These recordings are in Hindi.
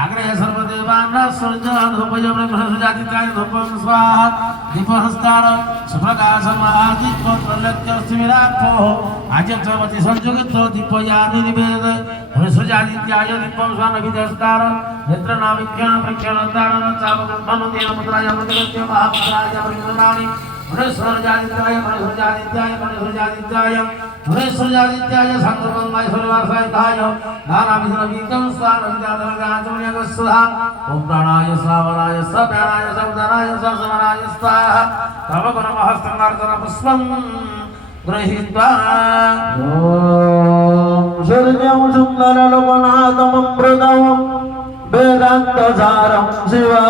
आग्रह सर्वदेवानां सूर्याधोपयं बृहस्पतिजातिकाय धूपं स्वाहा दीपहस्तार सुप्रकाशमादित्वलक्ष्मीराक्षो आजत्वमति संयुक्तो दीपयानि निवेद बृहस्पतिजातिकाय दीपं स्वानविदस्तार नेत्रनाविख्यान प्रख्यानतारण चापकर्मणोदेन मुद्राय मुद्रस्य महापुत्राय परिणतानि बृहस्पतिजातिकाय बृहस्पतिजातिकाय संकल्पमय सर्वसायकाय नानाविधविकं स्वानविदादरगाचमयगस्सुधा ओम प्राणाय श्रावणाय सप्राणाय सउदराय ससमराय स्वाहा तव गुणमहस्तंगार्चन पुष्पं गृहीत्वा ओम सूर्यं सुन्दरलोकनाथं अमृतं वेदान्तसारं शिवा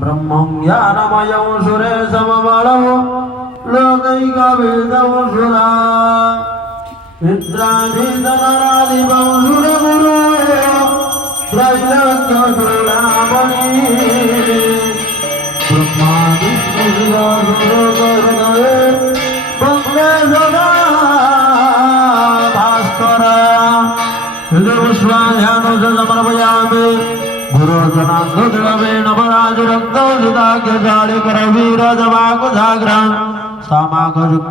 ब्रह्मं ज्ञानमयं सुरेशममलं लोकैकवेदं सुरा इंद्रादितनरादिवं सुरगुरु त्रैलोक्यसुरामणि ब्रह्मादित्युसुरगुरुकरुणये बङ्गे सदा भास्कर हृदयपुष्पाध्यानोऽसमर्पयामि गुरोचनाङ्गोदरवे नवराजरक्तौषधाख्यशालिकरवीरजवाकुजाग्रं सामाकयुक्त